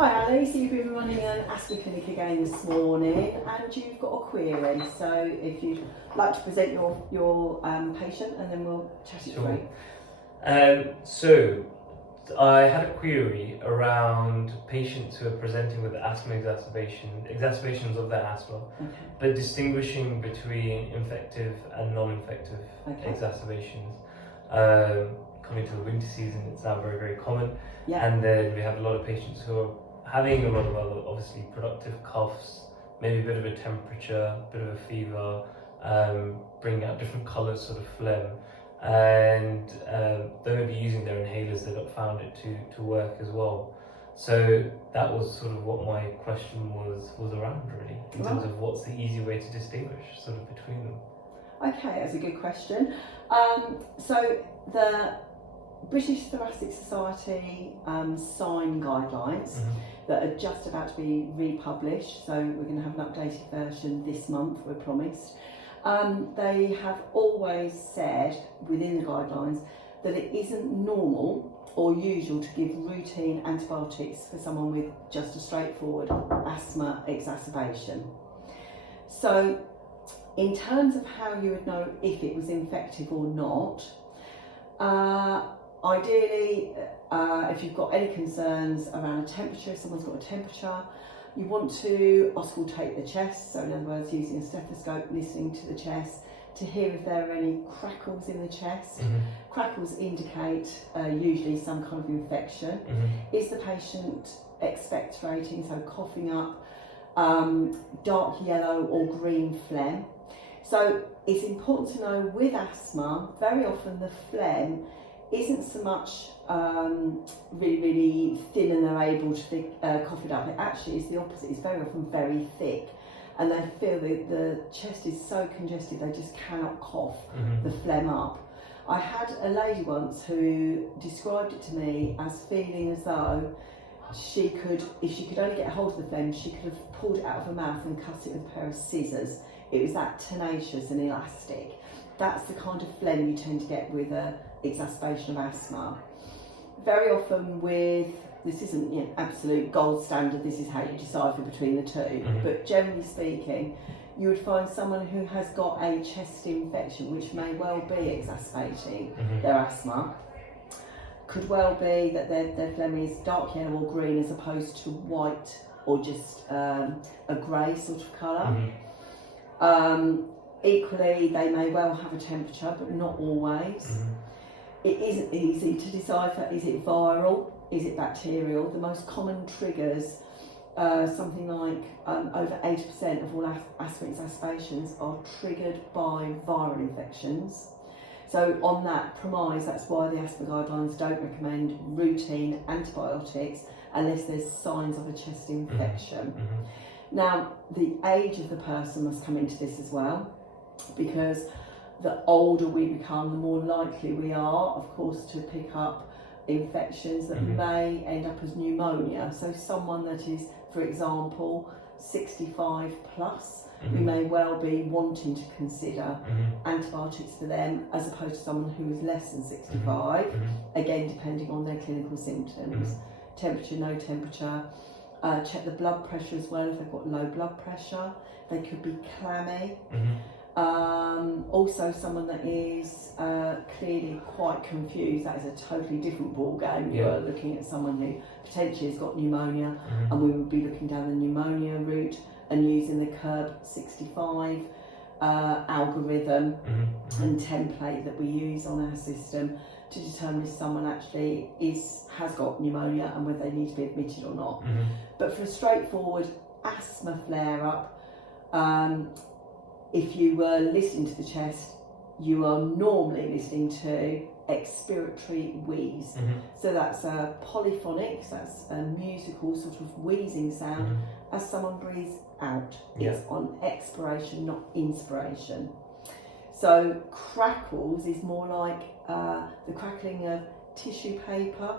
Hi Ali, so you've been running an asthma clinic again this morning and you've got a query. So if you'd like to present your patient and then we'll chat it through. So I had a query around patients who are presenting with asthma exacerbations of their asthma, but distinguishing between infective and non-infective exacerbations. Coming to the winter season, it's now very, very common. And then we have a lot of patients who are having a lot of other, obviously, productive coughs, maybe a bit of a temperature, a bit of a fever, bringing out different colours, sort of phlegm. And they may be using their inhalers, they've not found it to work as well. So that was sort of what my question was around, really, in terms of what's the easy way to distinguish sort of between them. Okay, that's a good question. So the British Thoracic Society signed guidelines that are just about to be republished, so we're going to have an updated version this month, we're promised. They have always said within the guidelines that it isn't normal or usual to give routine antibiotics for someone with just a straightforward asthma exacerbation. So in terms of how you would know if it was infective or not, ideally, if you've got any concerns around a temperature, if someone's got a temperature, you want to auscultate the chest, so in other words using a stethoscope, listening to the chest to hear if there are any crackles in the chest. Crackles indicate usually some kind of infection. Is the patient expectorating, so coughing up, dark yellow or green phlegm? So it's important to know with asthma, very often the phlegm isn't so much really thin and they're able to cough it up. It actually is the opposite. It's very often very thick and they feel that the chest is so congested they just cannot cough the phlegm up. I had a lady once who described it to me as feeling as though she could, if she could only get hold of the phlegm, she could have pulled it out of her mouth and cut it with a pair of scissors. It was that tenacious and elastic. That's the kind of phlegm you tend to get with a exacerbation of asthma. Very often with, this isn't absolute gold standard, this is how you decipher between the two, but generally speaking, you would find someone who has got a chest infection, which may well be exacerbating their asthma. Could well be that their phlegm is dark yellow or green as opposed to white or just a grey sort of colour. Equally, they may well have a temperature, but not always. It isn't easy to decipher, is it viral, is it bacterial? The most common triggers, something like over 80% of all asthma exacerbations are triggered by viral infections. So on that premise, that's why the asthma guidelines don't recommend routine antibiotics unless there's signs of a chest infection. Now, the age of the person must come into this as well, because the older we become, the more likely we are, of course, to pick up infections that may end up as pneumonia. So someone that is, for example, 65 plus, we may well be wanting to consider antibiotics for them as opposed to someone who is less than 65, again, depending on their clinical symptoms. Temperature, no temperature. Check the blood pressure as well if they've got low blood pressure. They could be clammy. Also someone that is clearly quite confused, that is a totally different ball game. You're looking at someone who potentially has got pneumonia and we would be looking down the pneumonia route and using the CURB 65 algorithm and template that we use on our system to determine if someone actually has got pneumonia and whether they need to be admitted or not. But for a straightforward asthma flare-up, if you were listening to the chest, you are normally listening to expiratory wheeze. So that's a polyphonic, so that's a musical sort of wheezing sound as someone breathes out. It's on expiration, not inspiration. So crackles is more like the crackling of tissue paper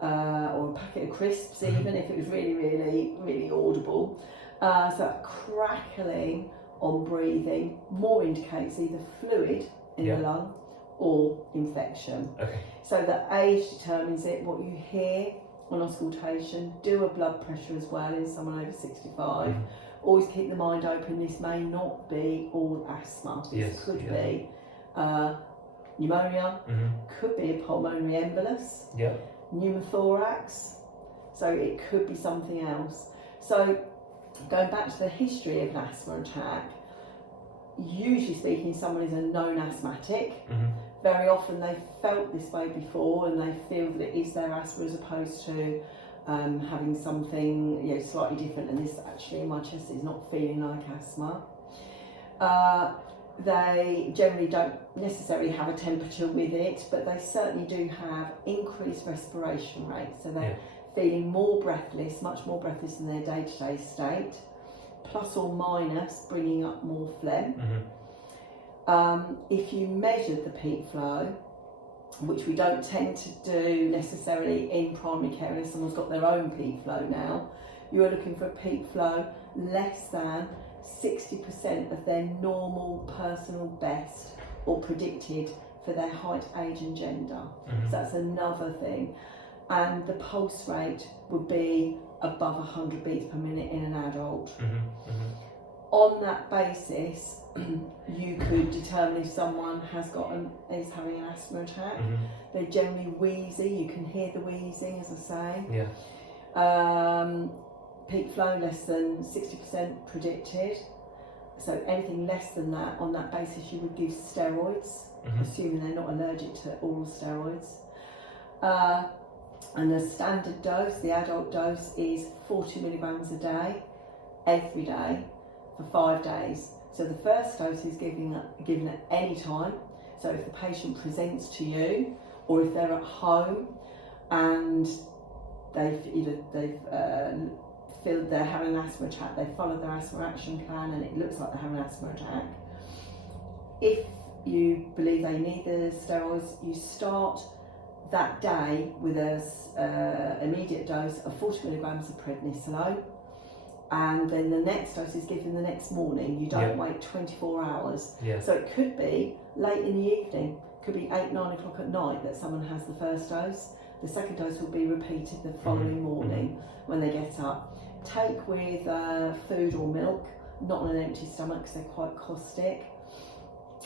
or a packet of crisps, even if it was really audible. So crackling on breathing more indicates either fluid in the lung or infection. So the age determines it. What you hear on auscultation, do a blood pressure as well in someone over 65. Always keep the mind open, this may not be all asthma. This could be pneumonia, could be a pulmonary embolus, pneumothorax, so it could be something else. So going back to the history of an asthma attack, usually speaking, someone is a known asthmatic. Very often they've felt this way before and they feel that it is their asthma as opposed to having something slightly different, and this actually in my chest is not feeling like asthma. They generally don't necessarily have a temperature with it, but they certainly do have increased respiration rate, so they're feeling more breathless, much more breathless than their day-to-day state, plus or minus bringing up more phlegm. If you measured the peak flow, which we don't tend to do necessarily in primary care unless someone's got their own peak flow now, you are looking for a peak flow less than 60% of their normal personal best or predicted for their height, age and gender. So that's another thing. And the pulse rate would be above 100 beats per minute in an adult. On that basis, you could determine if someone is having an asthma attack. They're generally wheezy, you can hear the wheezing, as I say. Peak flow less than 60% predicted. So anything less than that, on that basis you would give steroids, assuming they're not allergic to oral steroids. And the standard dose, the adult dose, is 40 milligrams a day, every day, for 5 days. So the first dose is given at any time. So if the patient presents to you, or if they're at home and they've feel they're having an asthma attack, they followed their asthma action plan and it looks like they're having an asthma attack. If you believe they need the steroids, you start that day with an immediate dose of 40 milligrams of prednisolone, and then the next dose is given the next morning. You don't wait 24 hours. So it could be late in the evening, could be 8, 9 o'clock at night that someone has the first dose. The second dose will be repeated the following morning when they get up. Take with food or milk, not on an empty stomach because they're quite caustic.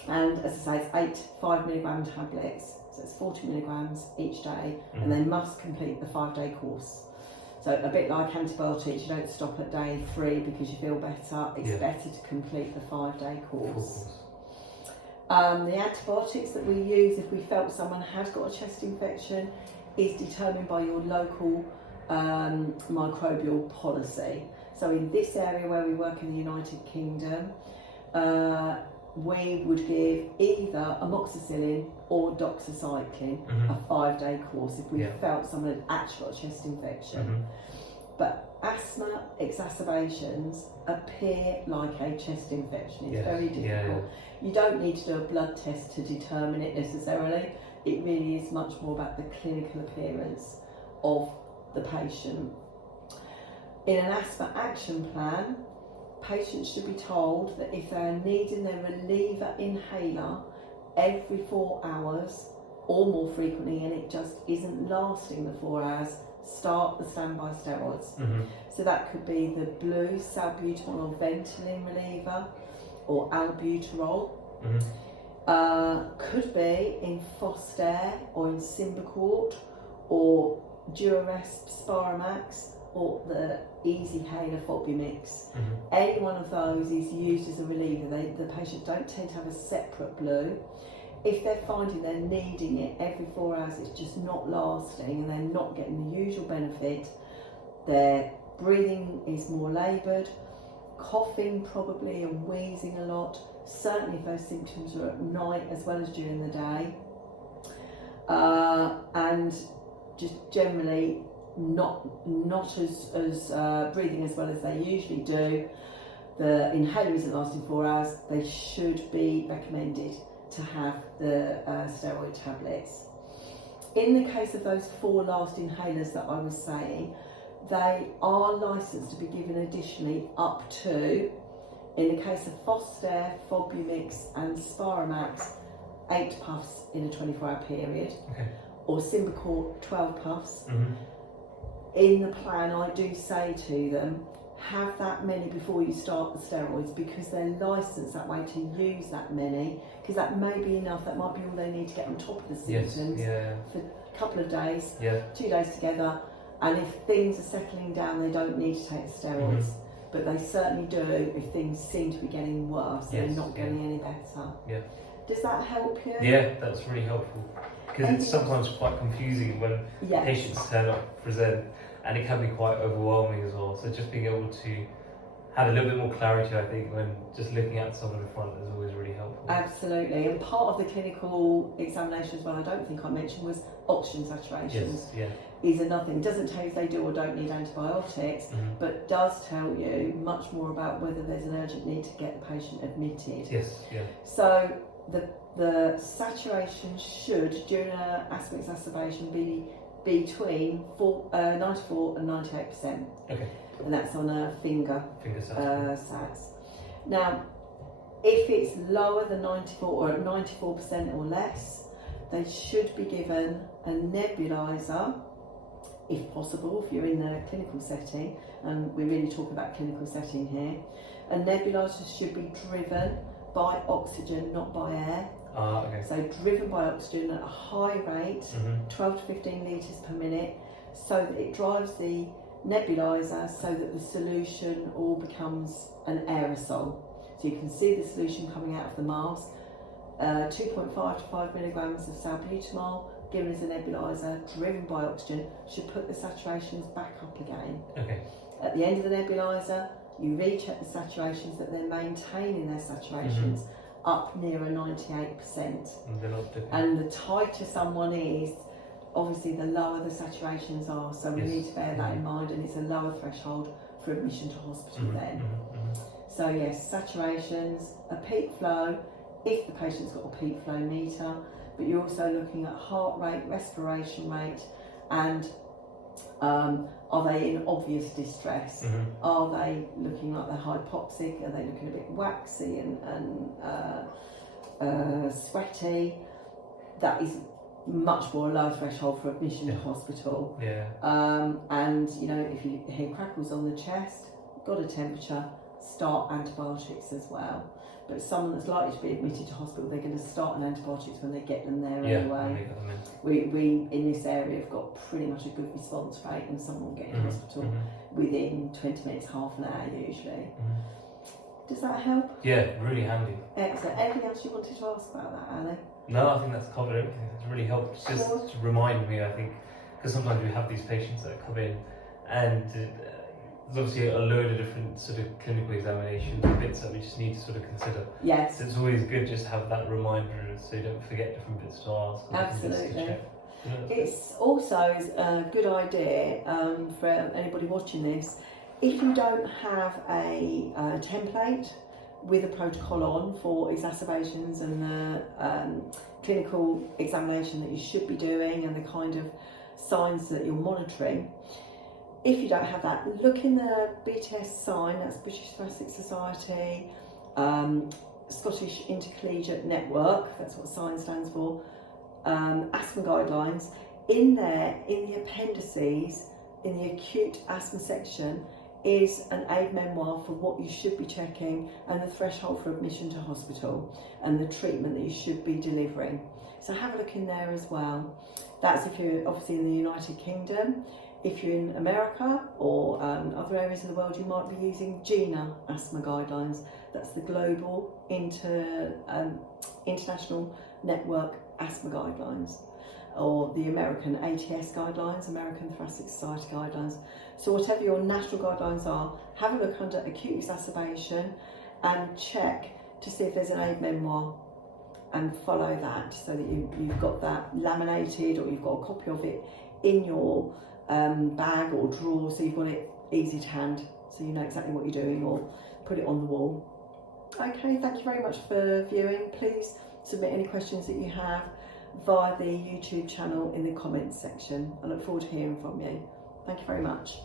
And as I say, it's 8 5 milligram tablets, so it's 40 milligrams each day, and they must complete the 5-day course. So a bit like antibiotics, you don't stop at day 3 because you feel better. It's better to complete the 5-day course. The antibiotics that we use if we felt someone has got a chest infection is determined by your local microbial policy. So in this area where we work in the United Kingdom, we would give either amoxicillin or doxycycline, a 5-day course if we felt someone had actually got a chest infection. But asthma exacerbations appear like a chest infection. It's very difficult. You don't need to do a blood test to determine it necessarily. It really is much more about the clinical appearance of the patient. In an asthma action plan, patients should be told that if they're needing their reliever inhaler every 4 hours or more frequently and it just isn't lasting the 4 hours, start the standby steroids. So that could be the blue salbutamol or Ventolin reliever or albuterol. Could be in Foster or in Symbicort or Duraresp Spiramax or the Easyhaler Fobumix. Any one of those is used as a reliever. The patient don't tend to have a separate blue. If they're finding they're needing it every 4 hours, it's just not lasting and they're not getting the usual benefit, their breathing is more laboured, coughing probably and wheezing a lot, certainly if those symptoms are at night as well as during the day, and just generally not as breathing as well as they usually do, the inhaler isn't lasting 4 hours, they should be recommended to have the steroid tablets. In the case of those 4 last inhalers that I was saying, they are licensed to be given additionally up to, in the case of Foster, Fobumix and Spiramax, 8 puffs in a 24-hour period, or Symbicort 12 puffs. in the plan, I do say to them, have that many before you start the steroids, because they're licensed that way to use that many, because that may be enough, that might be all they need to get on top of the symptoms for a couple of days, 2 days together, and if things are settling down, they don't need to take the steroids, but they certainly do if things seem to be getting worse and they're not getting any better. Does that help you? Yeah, that's really helpful, because it's sometimes quite confusing when patients turn up, present, and it can be quite overwhelming as well. So just being able to have a little bit more clarity, I think, when just looking at someone in front is always really helpful. Absolutely, and part of the clinical examination as well, I don't think I mentioned, was oxygen saturations. Is another thing. It doesn't tell you if they do or don't need antibiotics, but does tell you much more about whether there's an urgent need to get the patient admitted. So the saturation should, during an asthma exacerbation, be between 94 and 98%. And that's on a finger sats. Now, if it's lower than 94 or at 94% or less, they should be given a nebulizer, if possible, if you're in the clinical setting, and we're really talking about clinical setting here. A nebulizer should be driven by oxygen, not by air. So driven by oxygen at a high rate, 12 to 15 litres per minute, so that it drives the nebulizer so that the solution all becomes an aerosol. So you can see the solution coming out of the mask. 2.5 to 5 milligrams of salbutamol given as a nebulizer, driven by oxygen, should put the saturations back up again. At the end of the nebulizer, you recheck the saturations, that they're maintaining their saturations up nearer 98%. And the tighter someone is, obviously the lower the saturations are, so we need to bear that in mind, and it's a lower threshold for admission to hospital then. So yes, saturations, a peak flow, if the patient's got a peak flow meter, but you're also looking at heart rate, respiration rate, and are they in obvious distress? Are they looking like they're hypoxic? Are they looking a bit waxy and sweaty? That is much more low threshold for admission to hospital. And you know, if you hear crackles on the chest, got a temperature, start antibiotics as well. But someone that's likely to be admitted to hospital, they're going to start on antibiotics when they get them there anyway. We in this area have got pretty much a good response rate, and someone will get in hospital within 20 minutes, half an hour usually. Does that help? Yeah, really handy. Excellent. Anything else you wanted to ask about that, Ali? No, I think that's covered everything. It's really helped. Just to remind me, I think, because sometimes we have these patients that come in, and there's obviously a load of different sort of clinical examinations and bits that we just need to sort of consider. Yes. So it's always good just to have that reminder so you don't forget different bits to ask. Absolutely. It's also a good idea for anybody watching this, if you don't have a template with a protocol on for exacerbations and the clinical examination that you should be doing and the kind of signs that you're monitoring, if you don't have that, look in the BTS sign, that's British Thoracic Society, Scottish Intercollegiate Network, that's what sign stands for, asthma guidelines. In there, in the appendices, in the acute asthma section, is an aid memoir for what you should be checking and the threshold for admission to hospital and the treatment that you should be delivering. So have a look in there as well. That's if you're obviously in the United Kingdom. If you're in America or other areas of the world, you might be using GINA asthma guidelines. That's the Global International Network Asthma Guidelines, or the American ATS guidelines, American Thoracic Society guidelines. So whatever your national guidelines are, have a look under acute exacerbation and check to see if there's an aid memoir and follow that, so that you've got that laminated, or you've got a copy of it in your bag or drawer, so you've got it easy to hand, so you know exactly what you're doing, or put it on the wall. Okay, thank you very much for viewing. Please submit any questions that you have via the YouTube channel in the comments section. I look forward to hearing from you. Thank you very much.